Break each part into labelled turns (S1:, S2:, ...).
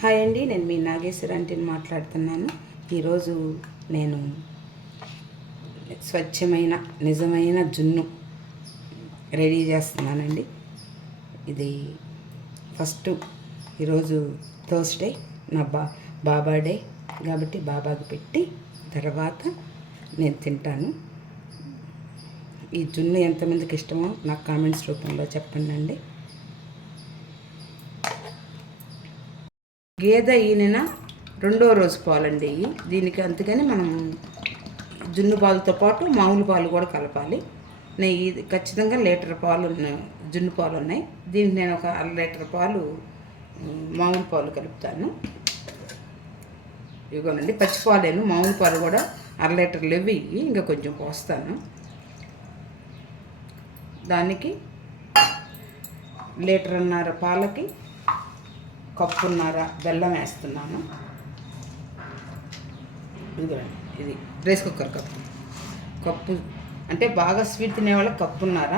S1: Hi అండి నేను మీ నాగేశ్వర ఆంటీని మాట్లాడుతున్నాను. ఈరోజు నేను స్వచ్ఛమైన నిజమైన జున్ను రెడీ చేస్తున్నానండి. ఇది ఫస్ట్ ఈరోజు థర్స్డే నా బా బాబా డే కాబట్టి బాబాకి పెట్టి తర్వాత నేను తింటాను. ఈ జున్ను ఎంతమందికి ఇష్టమో నాకు కామెంట్స్ రూపంలో చెప్పండి అండి గేదె ఈనెన రెండో రోజు పాలండి దీనికి అందుకని మనం జున్ను పాలతో పాటు మామూలు పాలు కూడా కలపాలి. నెయ్యి ఖచ్చితంగా లీటర్ పాలు జున్ను పాలు ఉన్నాయి. దీనికి నేను ఒక అర లీటర్ పాలు మామూలు పాలు కలుపుతాను. ఇదిగోనండి పచ్చి పాలేను మామూలు పాలు కూడా అర లీటర్లు ఇవి ఇంకా కొంచెం పోస్తాను. దానికి లీటర్ అన్నర పాలకి కప్పున్నర బెల్లం వేస్తున్నాను. ఇదిగోండి ఇది రైస్ కుక్కర్ కప్పు. కప్పు అంటే బాగా స్వీట్ తినే వాళ్ళకి కప్పున్నర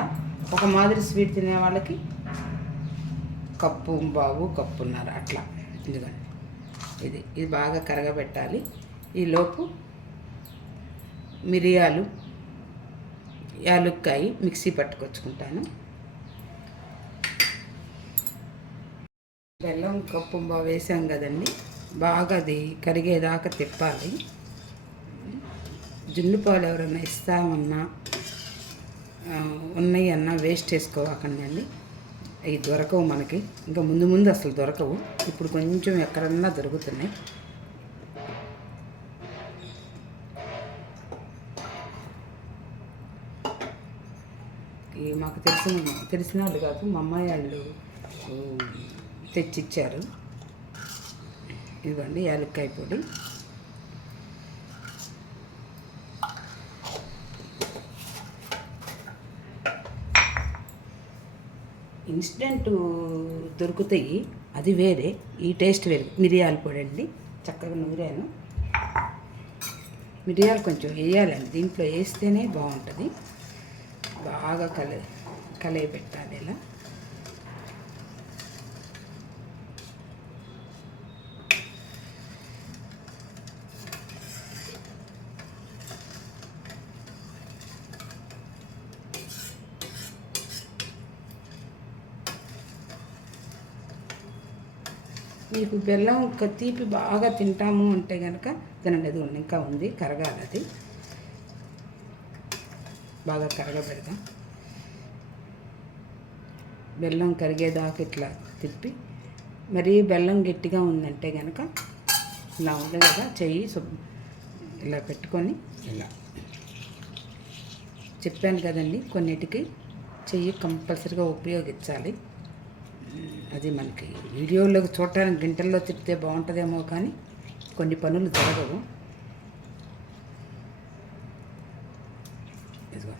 S1: ఒక మాదిరి స్వీట్ తినే వాళ్ళకి కప్పు బాబు కప్పున్నర అట్లా. ఇదిగోండి ఇది ఇది బాగా కరగబెట్టాలి. ఈలోపు మిరియాలు యాలుక్కాయి మిక్సీ పట్టుకొచ్చుకుంటాను. బెల్లం కప్పు బాగా వేసాం కదండి. బాగా అది కరిగేదాకా తిప్పాలి. జున్ను పాలు ఎవరైనా ఇస్తామన్నా ఆ, ఉన్నాయి అన్నా వేస్ట్ చేసుకోవాకండి అండి. అవి దొరకవు మనకి. ఇంకా ముందు ముందు అసలు దొరకవు. ఇప్పుడు కొంచెం ఎక్కడన్నా దొరుకుతున్నాయి. ఈ మాకు తెలిసిన తెలిసిన వాళ్ళు కాదు మా అమ్మాయి వాళ్ళు. తెచ్చిచ్చారు. ఇదిగోండి యాలక్కాయ పొడి. ఇన్స్టెంట్ దొరుకుతాయి అది వేరే ఈ టేస్ట్ వేరే. మిరియాల పొడి అండి చక్కగా నూరాను. మిరియాలు కొంచెం వేయాలండి దీంట్లో వేస్తేనే బాగుంటుంది. బాగా కల కలయి పెట్టాలి ఇలా. మీకు బెల్లం ఒక తీపి బాగా తింటాము అంటే కనుక తినండి అది ఇంకా ఉంది కరగాలి అది. బాగా కరగబెడదాం. బెల్లం కరిగేదాకా ఇట్లా తిప్పి మరీ బెల్లం గట్టిగా ఉందంటే కనుక ఇలా ఉంది కదా చెయ్యి ఇలా పెట్టుకొని ఇలా. చెప్పాను కదండి కొన్నిటికి చెయ్యి కంపల్సరిగా ఉపయోగించాలి. అది మనకి వీడియోలో చూడటానికి గంటల్లో తిప్పితే బాగుంటుందేమో కానీ కొన్ని పనులు జరగవు. ఇదిగో.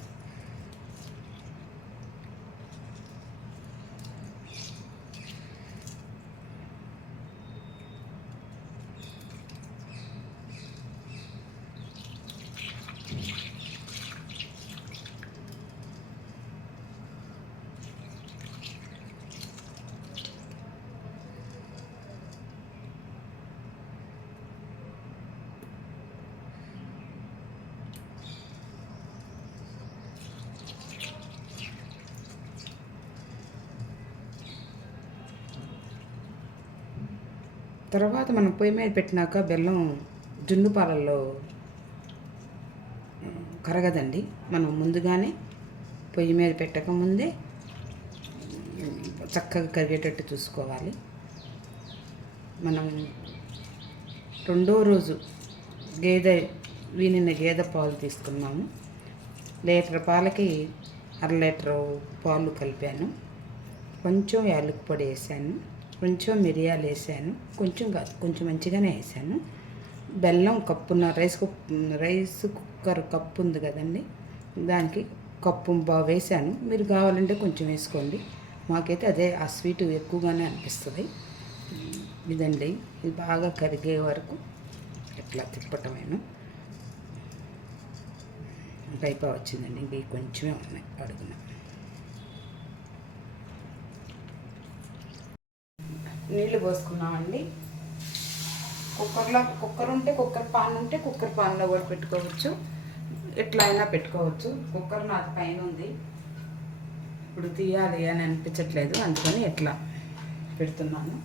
S1: తర్వాత మనం పొయ్యి మీద పెట్టినాక బెల్లం జున్ను పాలల్లో కరగదండి. మనం ముందుగానే పొయ్యి మీద పెట్టకముందే చక్కగా కరిగేటట్టు చూసుకోవాలి. మనం రెండో రోజు గేదె వీనిన గేదె పాలు తీసుకున్నాము. లీటర్ పాలకి అర లీటర్ పాలు కలిపాను. కొంచెం యాలకు పొడి వేసాను. కొంచెం మిరియాలు వేసాను. కొంచెం కాదు కొంచెం మంచిగానే వేసాను. బెల్లం కప్పున్న rice cook rice cooker cup ఉంది కదండి. దానికి కప్పు బాగా వేసాను. మీరు కావాలంటే కొంచెం వేసుకోండి. మాకైతే అదే ఆ స్వీట్ ఎక్కువగానే అనిపిస్తుంది. ఇదండి. ఇది బాగా కరిగే వరకు ఇట్లా తిప్పటమేను పైపా వచ్చిందండి. ఇంక కొంచెమే ఉన్నాయి. అడుగున్నాను నీళ్ళు పోసుకున్నామండి. కుక్కర్లో కుక్కర్ ఉంటే కుక్కర్ పాన్ ఉంటే కుక్కర్ పాన్లో కూడా పెట్టుకోవచ్చు. ఎట్లా అయినా పెట్టుకోవచ్చు. కుక్కర్ నాకు పైన ఉంది ఇప్పుడు తీయాలి అని అనిపించట్లేదు. అందుకని ఎట్లా పెడుతున్నాను.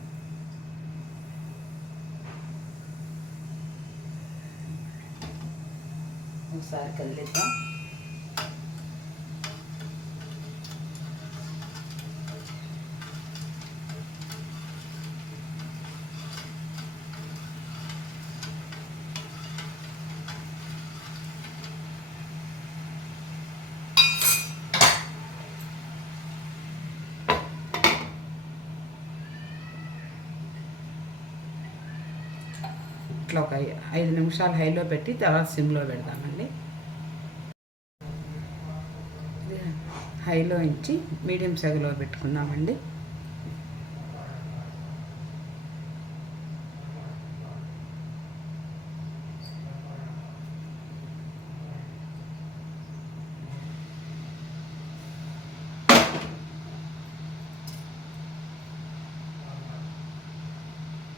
S1: ఒకసారి కదిలిద్దాం. ఇట్లా ఒక ఐదు నిమిషాలు హైలో పెట్టి తర్వాత సిమ్లో పెడదామండి హైలో ఇచ్చి మీడియం సెగలో పెట్టుకుందామండి.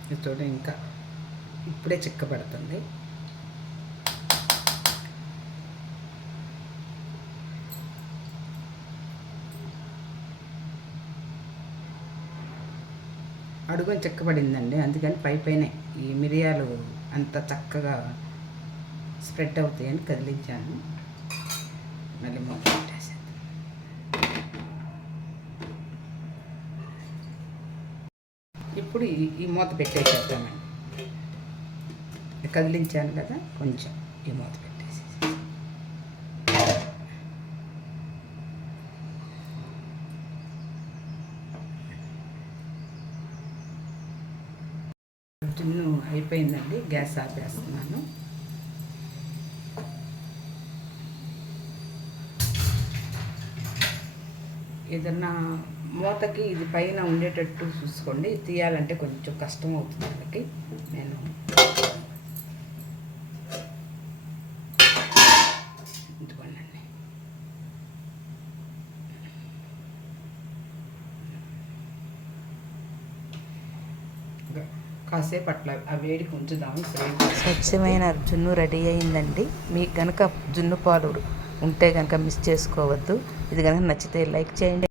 S1: ఇది చూడండి ఇంకా ఇప్పుడే చిక్కబడుతుంది అడుగుని చిక్కబడిందండి అందుకని పై పైనే ఈ మిరియాలు అంత చక్కగా స్ప్రెడ్ అవుతాయని కదిలించాను. మళ్ళీ మూత పెట్టేసాను ఇప్పుడు ఈ ఈ మూత పెట్టేసేద్దామండి. కదిలించాను కదా కొంచెం ఈ మూత పెట్టేసి. జున్ను అయిపోయిందండి గ్యాస్ ఆపేస్తున్నాను. ఏదన్నా మూతకి ఇది పైన ఉండేటట్టు చూసుకోండి తీయాలంటే కొంచెం కష్టం అవుతుంది వాళ్ళకి. నేను ఇదిగోండి కాసేపు అట్లా ఆ వేడికి ఉంచుదాము
S2: స్వచ్ఛమైన జున్ను రెడీ అయిందండి. మీకు కనుక జున్ను పాలు ఉంటే కనుక మిస్ చేసుకోవద్దు. ఇది కనుక నచ్చితే లైక్ చేయండి.